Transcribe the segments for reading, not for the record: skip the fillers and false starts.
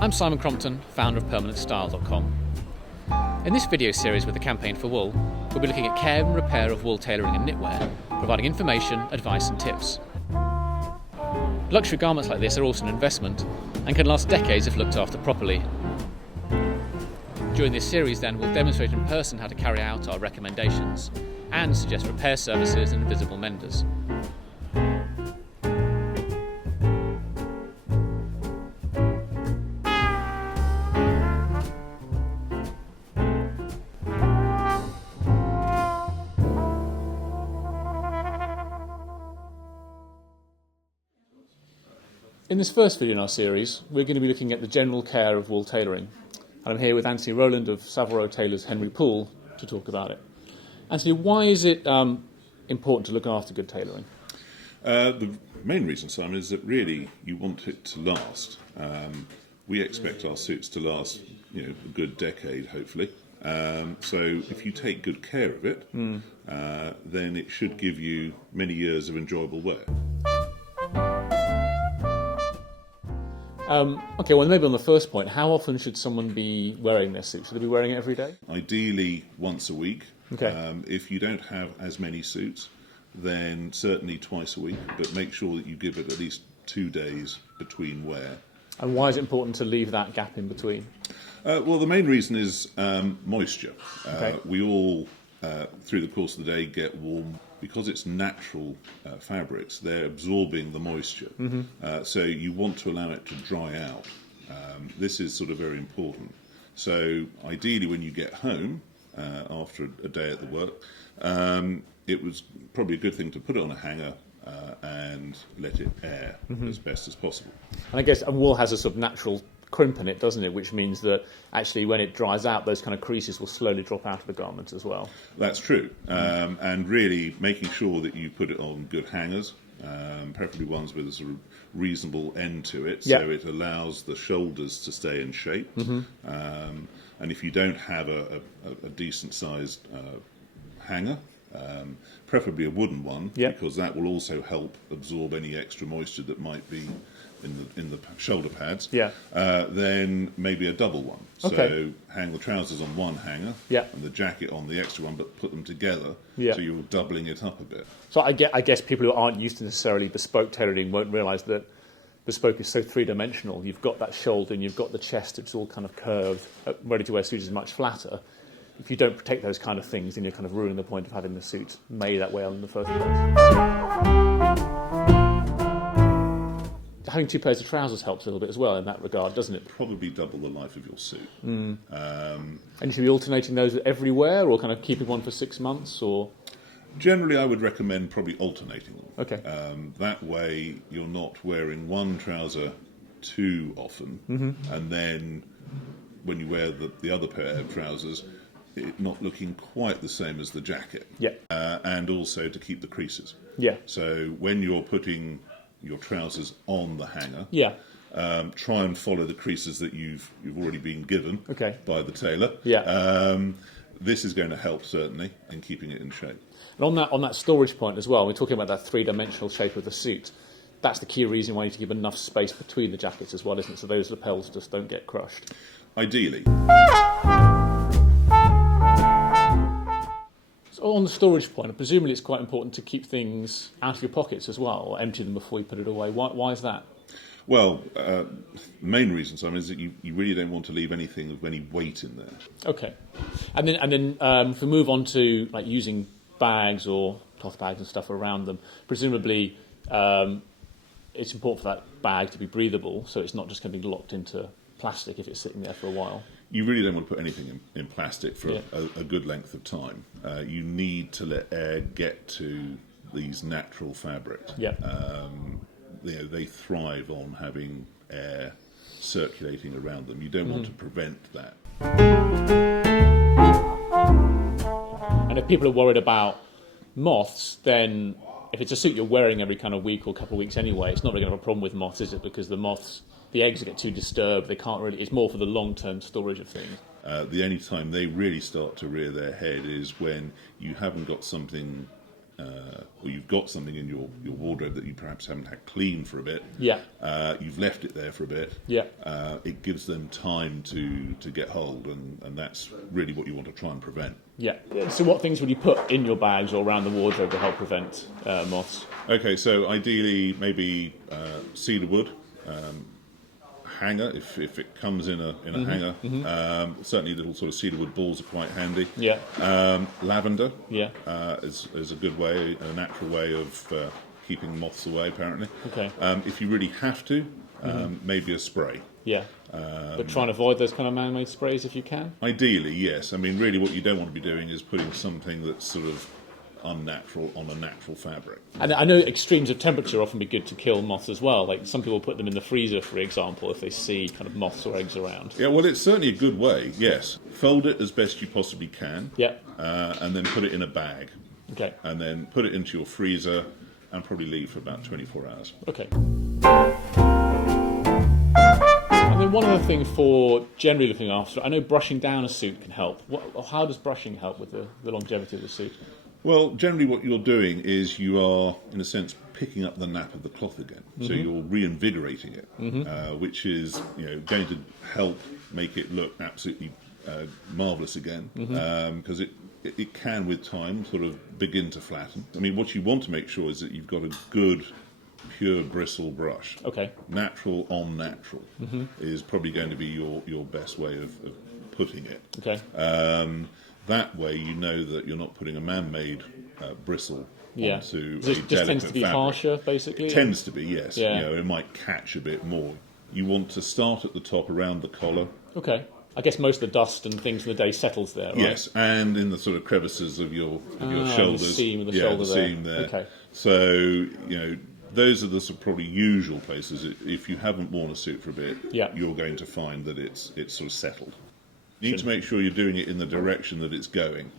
I'm Simon Crompton, founder of PermanentStyle.com. In this video series with the Campaign for Wool, we'll be looking at care and repair of wool tailoring and knitwear, providing information, advice and tips. Luxury garments like this are also an investment and can last decades if looked after properly. During this series then, we'll demonstrate in person how to carry out our recommendations and suggest repair services and invisible menders. In this first video in our series, we're going to be looking at the general care of wool tailoring. And I'm here with Anthony Rowland of Savile Row tailors Henry Poole to talk about it. Anthony, why is it important to look after good tailoring? The main reason, Simon, is that really you want it to last. We expect our suits to last, a good decade, hopefully. So if you take good care of it, then it should give you many years of enjoyable wear. Okay, well maybe on the first point, how often should someone be wearing their suit? Should they be wearing it every day? Ideally once a week. Okay. If you don't have as many suits, then certainly twice a week, but make sure that you give it at least 2 days between wear. And why is it important to leave that gap in between? Well, the main reason is moisture. Okay. We all, through the course of the day, get warm. Because it's natural fabrics, they're absorbing the moisture. So you want to allow it to dry out. This is sort of very important. So ideally when you get home after a day at the work, it was probably a good thing to put it on a hanger and let it air as best as possible. And I guess wool has a sort of natural crimp in it, doesn't it? Which means that actually when it dries out, those kind of creases will slowly drop out of the garment as well. That's true. And really making sure that you put it on good hangers, preferably ones with a sort of reasonable end to it, so it allows the shoulders to stay in shape. And if you don't have a decent sized hanger, preferably a wooden one, because that will also help absorb any extra moisture that might be in the shoulder pads, then maybe a double one. So hang the trousers on one hanger and the jacket on the extra one, but put them together so you're doubling it up a bit. So I guess people who aren't used to necessarily bespoke tailoring won't realise that bespoke is so three-dimensional. You've got that shoulder and you've got the chest, it's all kind of curved. Ready-to-wear suit is much flatter. If you don't protect those kind of things, then you're kind of ruining the point of having the suit made that way in the first place. Having 2 pairs of trousers helps a little bit as well in that regard, doesn't it? Probably double the life of your suit. And you should be alternating those every wear, or kind of keeping one for 6 months, or? Generally, I would recommend probably alternating them. Okay. That way, you're not wearing one trouser too often, and then when you wear the other pair of trousers, it not looking quite the same as the jacket. And also to keep the creases. So when you're putting your trousers on the hanger, try and follow the creases that you've already been given by the tailor. This is going to help certainly in keeping it in shape. And on that storage point as well, we're talking about that three-dimensional shape of the suit. That's the key reason why you need to give enough space between the jackets as well, isn't it? So those lapels just don't get crushed. Ideally. So on the storage point, presumably it's quite important to keep things out of your pockets as well, or empty them before you put it away. Why is that? Well, the main reason, Simon, is that you really don't want to leave anything of any weight in there. Okay. And then if we move on to like using bags or cloth bags and stuff around them, presumably it's important for that bag to be breathable, so it's not just going to be locked into plastic if it's sitting there for a while. You really don't want to put anything in plastic for a good length of time. You need to let air get to these natural fabrics. They thrive on having air circulating around them. You don't want to prevent that. And if people are worried about moths, then if it's a suit you're wearing every kind of week or couple of weeks anyway, it's not really going to have a problem with moths, is it? Because the eggs get too disturbed. They can't really. It's more for the long-term storage of things. The only time they really start to rear their head is when you haven't got something or you've got something in your wardrobe that you perhaps haven't had clean for a bit, you've left it there for a bit, it gives them time to get hold, and that's really what you want to try and prevent. Yeah. So what things would you put in your bags or around the wardrobe to help prevent moths? Okay, so ideally maybe cedar wood, hanger if it comes in a hanger. Certainly little sort of cedarwood balls are quite handy. Lavender is a good way, a natural way of keeping moths away apparently. If you really have to, maybe a spray. But try and avoid those kind of man-made sprays if you can. Ideally, yes. I mean, really what you don't want to be doing is putting something that's sort of unnatural on a natural fabric. And I know extremes of temperature often be good to kill moths as well. Like some people put them in the freezer, for example, if they see kind of moths or eggs around. Yeah, well, it's certainly a good way, yes. Fold it as best you possibly can. And then put it in a bag. And then put it into your freezer and probably leave for about 24 hours. And then one other thing for generally looking after, I know brushing down a suit can help. How does brushing help with the longevity of the suit? Well, generally what you're doing is you are, in a sense, picking up the nap of the cloth again. So you're reinvigorating it, which is going to help make it look absolutely marvellous again, because it can, with time, sort of begin to flatten. I mean, what you want to make sure is that you've got a good, pure bristle brush. Natural on natural is probably going to be your best way of putting it. That way you know that you're not putting a man-made bristle onto a delicate fabric. It just tends to be harsher, basically? It tends to be, yes. It might catch a bit more. You want to start at the top around the collar. I guess most of the dust and things in the day settles there, right? Yes, and in the sort of crevices of your shoulders. The seam of the shoulder the seam there. So, those are the sort of probably usual places. If you haven't worn a suit for a bit, you're going to find that it's sort of settled. You need to make sure you're doing it in the direction that it's going.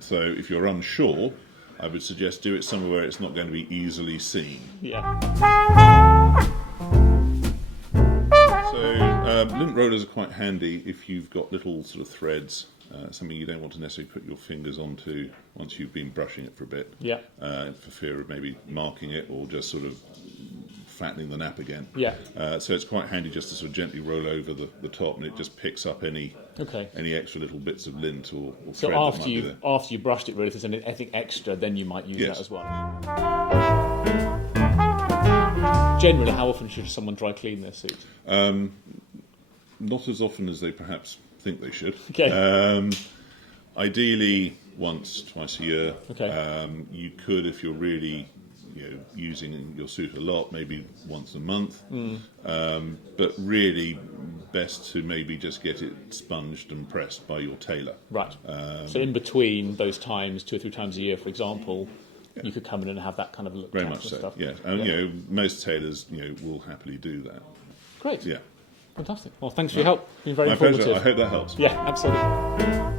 So if you're unsure, I would suggest do it somewhere where it's not going to be easily seen. So lint rollers are quite handy if you've got little sort of threads, something you don't want to necessarily put your fingers onto once you've been brushing it for a bit, for fear of maybe marking it or just sort of flattening the nap again. So it's quite handy just to sort of gently roll over the top, and it just picks up any extra little bits of lint or so thread that might be there. After you brushed it, really, if there's anything extra, then you might use that as well. Generally, how often should someone dry clean their suit? Not as often as they perhaps think they should. Ideally, once, twice a year. You could, if you're really using your suit a lot, maybe once a month, but really best to maybe just get it sponged and pressed by your tailor. So in between those times, 2 or 3 times a year, for example, you could come in and have that kind of look. Very much so. Stuff. Yes, and most tailors will happily do that. Great. Fantastic. Well, thanks for your help. It's been very informative. My pleasure. I hope that helps. Absolutely.